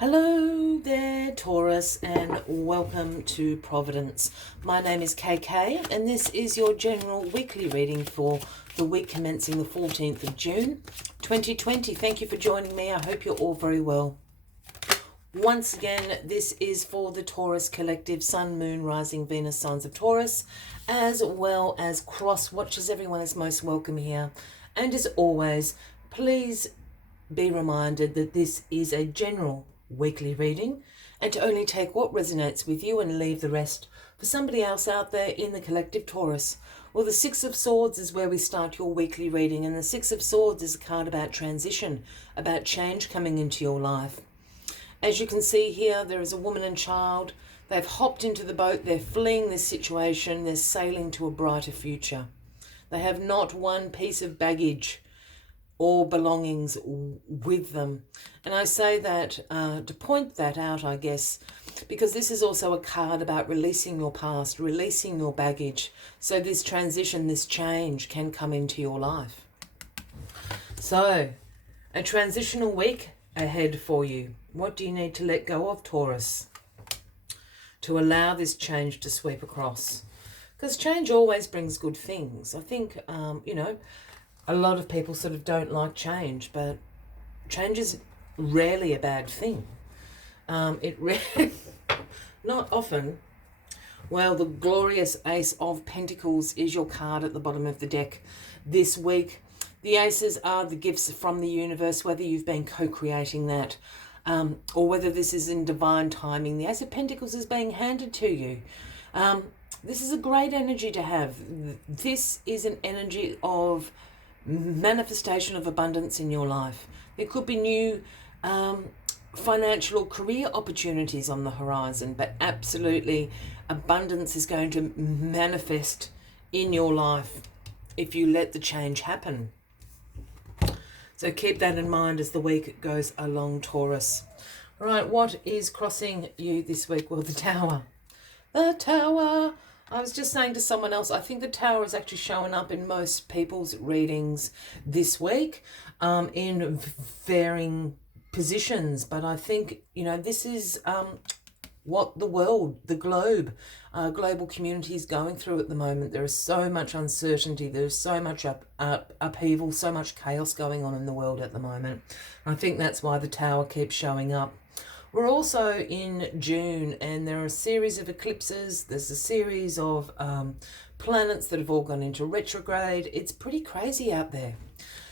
Hello there, Taurus, and welcome to Providence. My name is KK, and this is your general weekly reading for the week commencing the 14th of June, 2020. Thank you for joining me. I hope you're all very well. Once again, this is for the Taurus collective, Sun, Moon, Rising, Venus, signs of Taurus, as well as cross watchers. Everyone is most welcome here. And as always, please be reminded that this is a general weekly reading and to only take what resonates with you and leave the rest for somebody else out there in the collective Taurus. Well, the Six of Swords is where we start your weekly reading, and the Six of Swords is a card about transition, about change coming into your life. As you can see here, there is a woman and child. They've hopped into the boat, they're fleeing this situation, they're sailing to a brighter future. They have not one piece of baggage or belongings with them. And I say that to point that out, I guess, because this is also a card about releasing your past, releasing your baggage, so this transition, this change can come into your life. So, a transitional week ahead for you. What do you need to let go of, Taurus, to allow this change to sweep across? Because change always brings good things. I think, a lot of people sort of don't like change, but change is rarely a bad thing. Not often. Well, the glorious Ace of Pentacles is your card at the bottom of the deck this week. The aces are the gifts from the universe, whether you've been co-creating that or whether this is in divine timing. The Ace of Pentacles is being handed to you. This is a great energy to have. This is an energy of manifestation of abundance in your life. There could be new financial or career opportunities on the horizon, but absolutely abundance is going to manifest in your life if you let the change happen. So keep that in mind as the week goes along, Taurus. All right, what is crossing you this week? Well, the Tower. The Tower. I was just saying to someone else, I think the Tower is actually showing up in most people's readings this week in varying positions. But I think, this is what the world, the globe, global community is going through at the moment. There is so much uncertainty. There's so much upheaval, so much chaos going on in the world at the moment. I think that's why the Tower keeps showing up. We're also in June, and there are a series of eclipses. There's a series of planets that have all gone into retrograde. It's pretty crazy out there.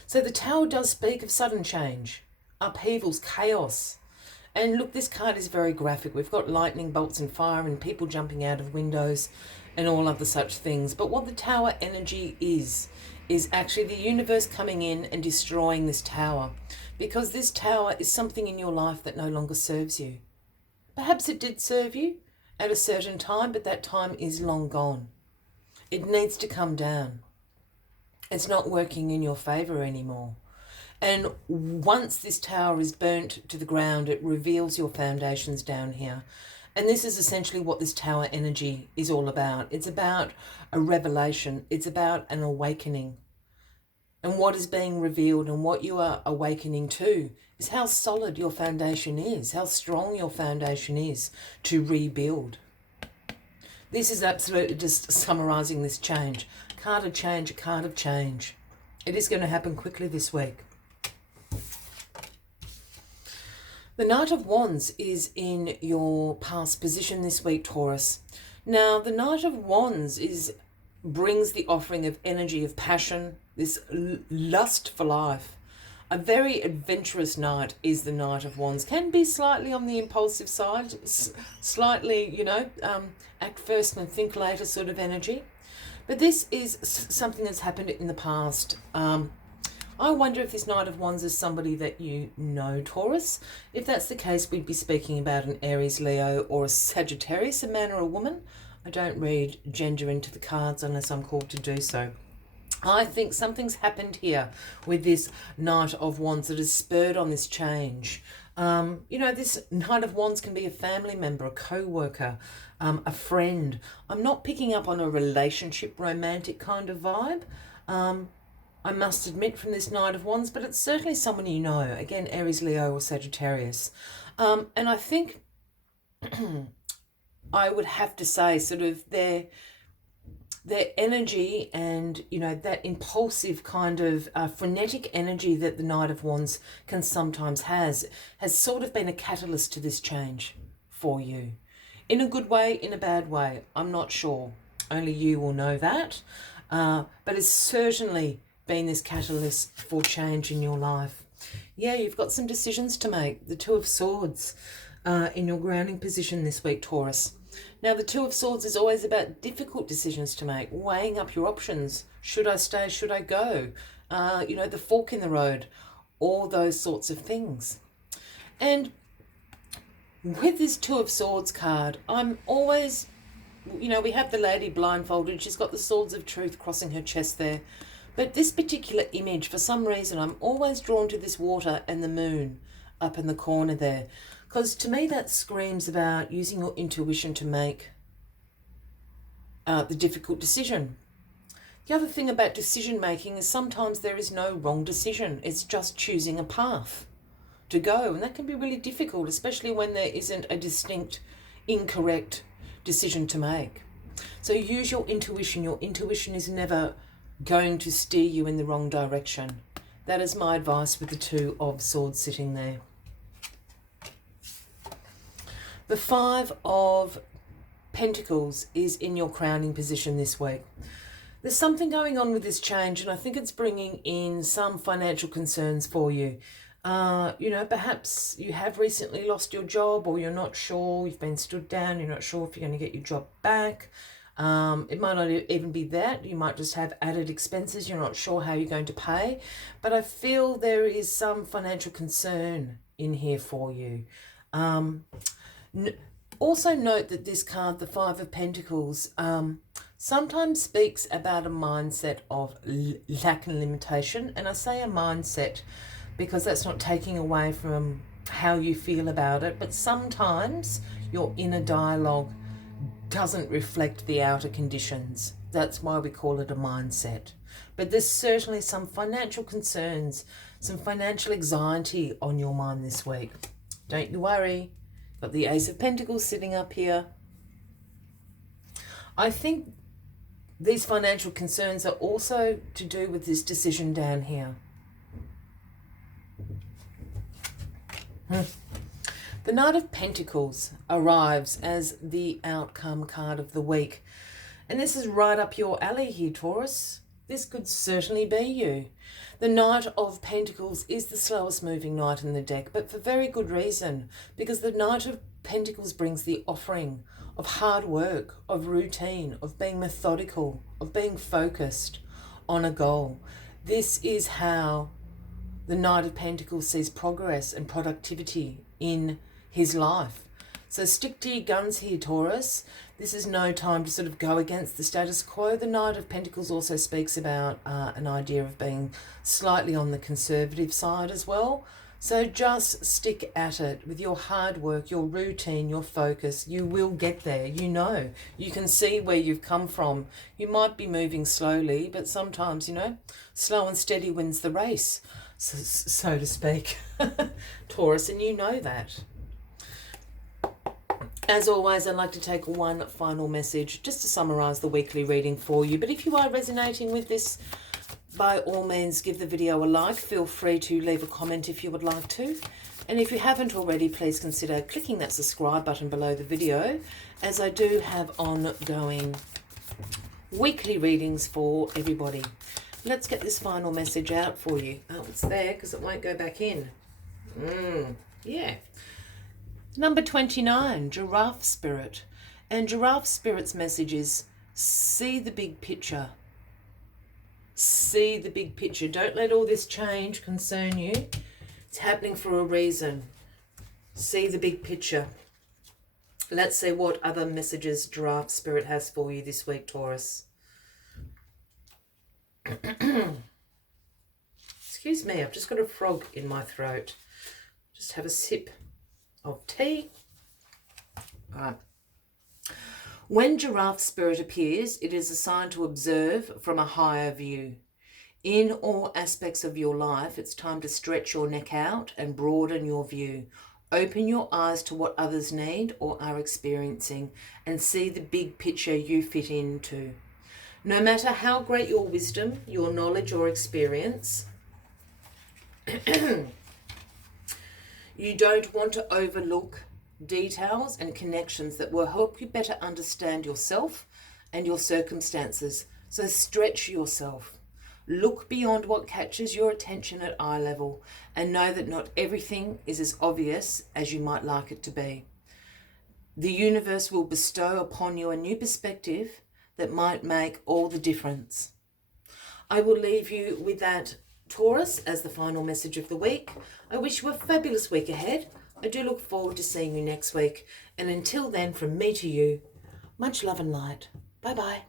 So the Tower does speak of sudden change, upheavals, chaos. And look, this card is very graphic. We've got lightning bolts and fire and people jumping out of windows and all other such things. But what the Tower energy is actually the universe coming in and destroying this Tower. Because this Tower is something in your life that no longer serves you. Perhaps it did serve you at a certain time, but that time is long gone. It needs to come down. It's not working in your favour anymore. And once this Tower is burnt to the ground, it reveals your foundations down here. And this is essentially what this Tower energy is all about. It's about a revelation. It's about an awakening. And what is being revealed and what you are awakening to is how solid your foundation is, how strong your foundation is to rebuild. This is absolutely just summarising this change. Card of change, a card of change. It is going to happen quickly this week. The Knight of Wands is in your past position this week, Taurus. Now, the Knight of Wands brings the offering of energy, of passion, this lust for life. A very adventurous knight is the Knight of Wands. Can be slightly on the impulsive side, slightly, act first and think later sort of energy. But this is something that's happened in the past. I wonder if this Knight of Wands is somebody that you know, Taurus. If that's the case, we'd be speaking about an Aries, Leo, or a Sagittarius, a man or a woman. I don't read gender into the cards unless I'm called to do so. I think something's happened here with this Knight of Wands that has spurred on this change. This Knight of Wands can be a family member, a co-worker, a friend. I'm not picking up on a relationship, romantic kind of vibe. I must admit, from this Knight of Wands, but it's certainly someone you know. Again, Aries, Leo, or Sagittarius. And I think I would have to say sort of their energy and, you know, that impulsive kind of frenetic energy that the Knight of Wands can sometimes has sort of been a catalyst to this change for you. In a good way, in a bad way, I'm not sure. Only you will know that. But it's certainly been this catalyst for change in your life. Yeah, you've got some decisions to make. The Two of Swords in your grounding position this week, Taurus. Now, the Two of Swords is always about difficult decisions to make, weighing up your options. Should I stay? Should I go? You know, the fork in the road, all those sorts of things. And with this Two of Swords card, I'm always, you know, we have the lady blindfolded. She's got the swords of truth crossing her chest there. But this particular image, for some reason, I'm always drawn to this water and the moon up in the corner there. Because to me, that screams about using your intuition to make the difficult decision. The other thing about decision making is sometimes there is no wrong decision. It's just choosing a path to go. And that can be really difficult, especially when there isn't a distinct, incorrect decision to make. So use your intuition. Your intuition is never going to steer you in the wrong direction. That is my advice with the Two of Swords sitting there. The Five of Pentacles is in your crowning position this week. There's something going on with this change, and I think it's bringing in some financial concerns for you. You know, perhaps you have recently lost your job, or you're not sure, you've been stood down, you're not sure if you're going to get your job back. It might not even be that. You might just have added expenses. You're not sure how you're going to pay. But I feel there is some financial concern in here for you. Also note that this card, the Five of Pentacles, sometimes speaks about a mindset of lack and limitation. And I say a mindset because that's not taking away from how you feel about it. But sometimes your inner dialogue doesn't reflect the outer conditions. That's why we call it a mindset. But there's certainly some financial concerns, some financial anxiety on your mind this week. Don't you worry. Got the Ace of Pentacles sitting up here. I think these financial concerns are also to do with this decision down here. The Knight of Pentacles arrives as the outcome card of the week. And this is right up your alley here, Taurus. This could certainly be you. The Knight of Pentacles is the slowest moving knight in the deck, but for very good reason, because the Knight of Pentacles brings the offering of hard work, of routine, of being methodical, of being focused on a goal. This is how the Knight of Pentacles sees progress and productivity in his life. So stick to your guns here, Taurus. This is no time to sort of go against the status quo. The Knight of Pentacles also speaks about an idea of being slightly on the conservative side as well. So just stick at it with your hard work, your routine, your focus. You will get there. You know, you can see where you've come from. You might be moving slowly, but sometimes, you know, slow and steady wins the race, so to speak, Taurus, and you know that. As always, I'd like to take one final message just to summarise the weekly reading for you. But if you are resonating with this, by all means, give the video a like. Feel free to leave a comment if you would like to. And if you haven't already, please consider clicking that subscribe button below the video, as I do have ongoing weekly readings for everybody. Let's get this final message out for you. Oh, it's there because it won't go back in. Yeah. Number 29, Giraffe Spirit. And Giraffe Spirit's message is, see the big picture. See the big picture. Don't let all this change concern you. It's happening for a reason. See the big picture. Let's see what other messages Giraffe Spirit has for you this week, Taurus. Excuse me, I've just got a frog in my throat. Just have a sip of tea. Right. When Giraffe Spirit appears, it is a sign to observe from a higher view. In all aspects of your life, it's time to stretch your neck out and broaden your view. Open your eyes to what others need or are experiencing and see the big picture you fit into. No matter how great your wisdom, your knowledge or experience, you don't want to overlook details and connections that will help you better understand yourself and your circumstances. So stretch yourself. Look beyond what catches your attention at eye level and know that not everything is as obvious as you might like it to be. The universe will bestow upon you a new perspective that might make all the difference. I will leave you with that, Taurus, as the final message of the week. I wish you a fabulous week ahead. I do look forward to seeing you next week. And until then, from me to you, much love and light. Bye-bye.